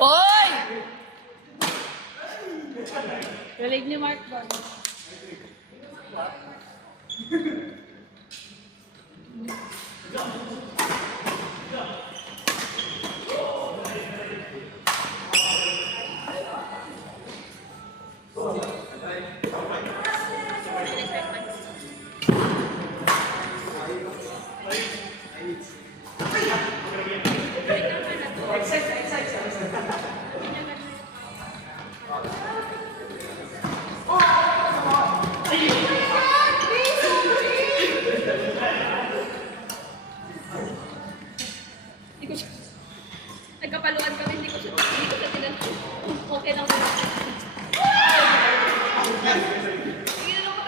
Oy! Galing ni Mark ba? Nagkapaluan kami, hindi ko siya tinanong. Okay lang. Sige na lang ko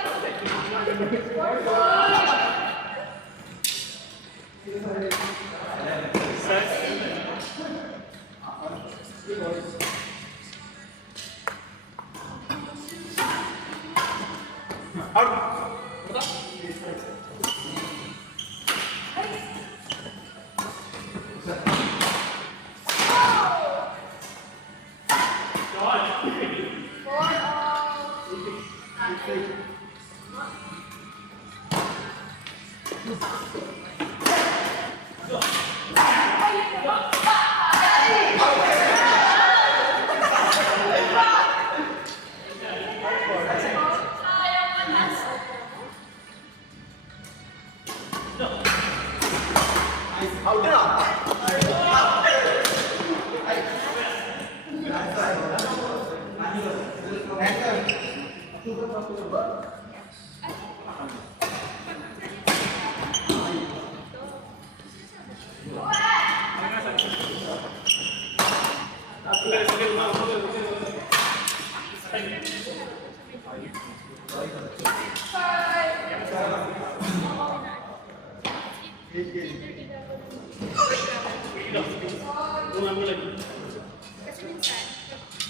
kasi minsan,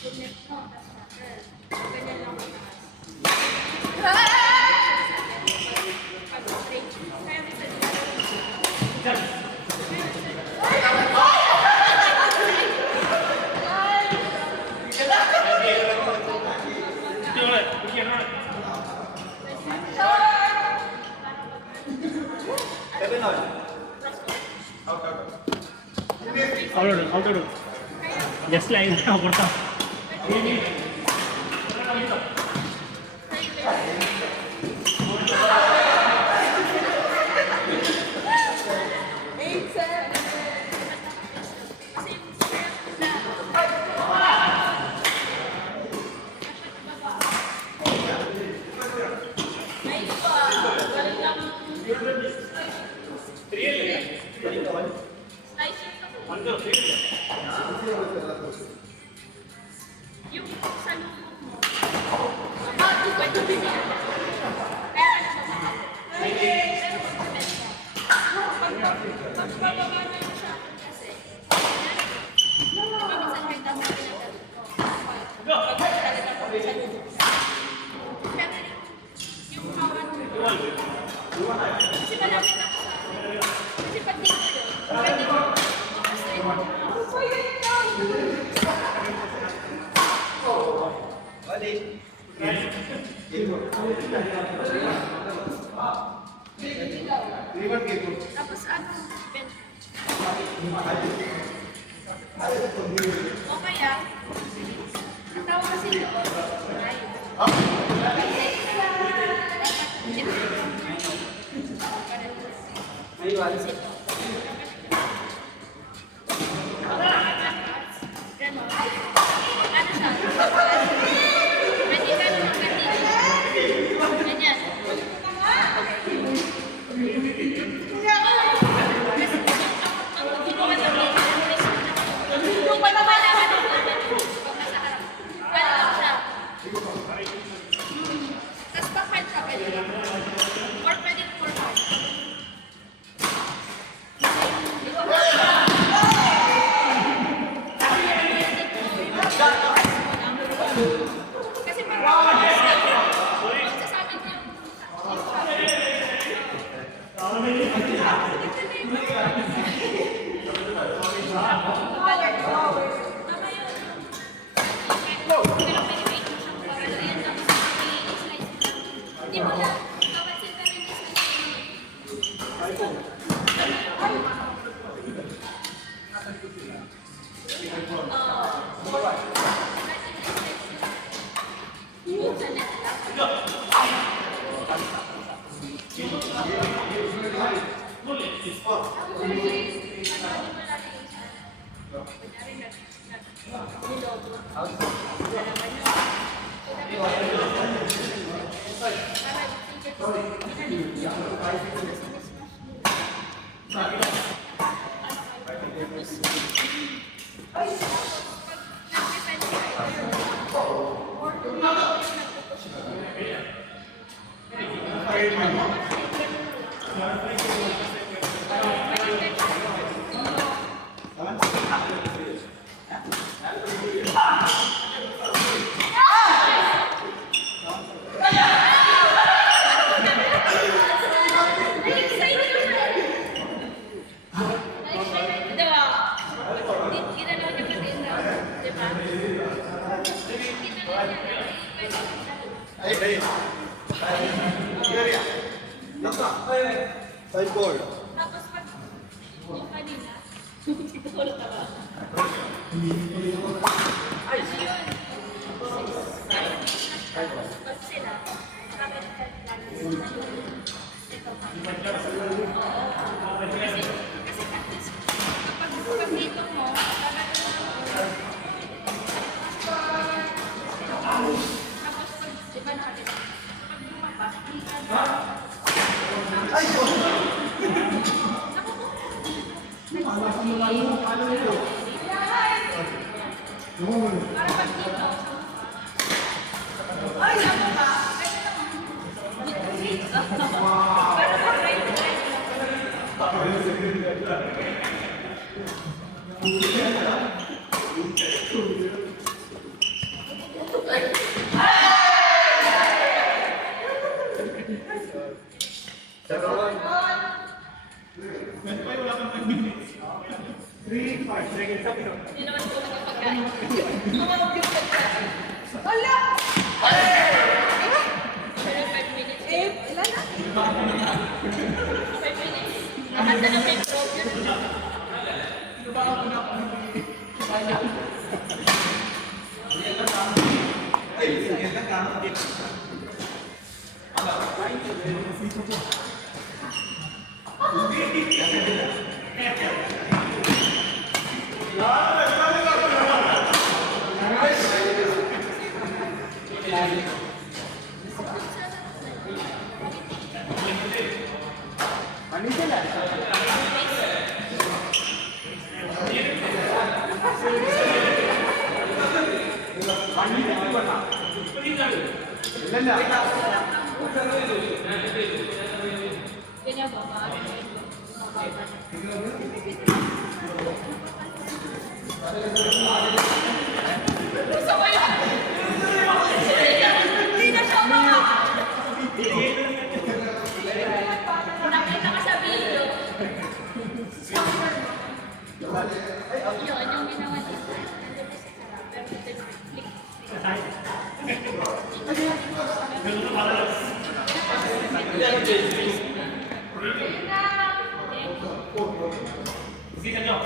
pag net mo, ganyan lang mataas. Pag straight, kaya minsan Outdoor. Just line ako porta. yung sa lubog mo, kwento din yan. Kaya ka naman pag bababa na yung siya kasi, minsan kahit ako pinagdadal ko, pag talaga po sa lubog. Pero yung kawan mo, kasi malapit ako sa kasi pag dito yun, pwede mo, kasi tapos ano, bench. O kaya, ang tawag kasi doon, Or pwede 4-5. Kunyari nilogo. Dalawa nyo. So, dapat para pinalit nyo. Tapos sinismash nyo. Side ball. Tapos pag yung kanina, dito ko lang tawa. Ay, yun. Pag sila, kapit ka kasi at least, kapag dito mo, tapos pag, diba natin, pag lumabas, hindi ka na, para pag dito, ay, ano ba? Para pag right. Second one. 3-5 seconds up. Hindi naman po magpapagkain. Tumawag yung pagkain. Wala! Pero 5 minutes. Ilan na? 5 minutes. Nakanta ng metro. Ganyan ba ba? Gusto ko yun! Hindi na siya mga! Nakita ka sa video. Yun, yung ginawa dito. Pero click. Sige nyo.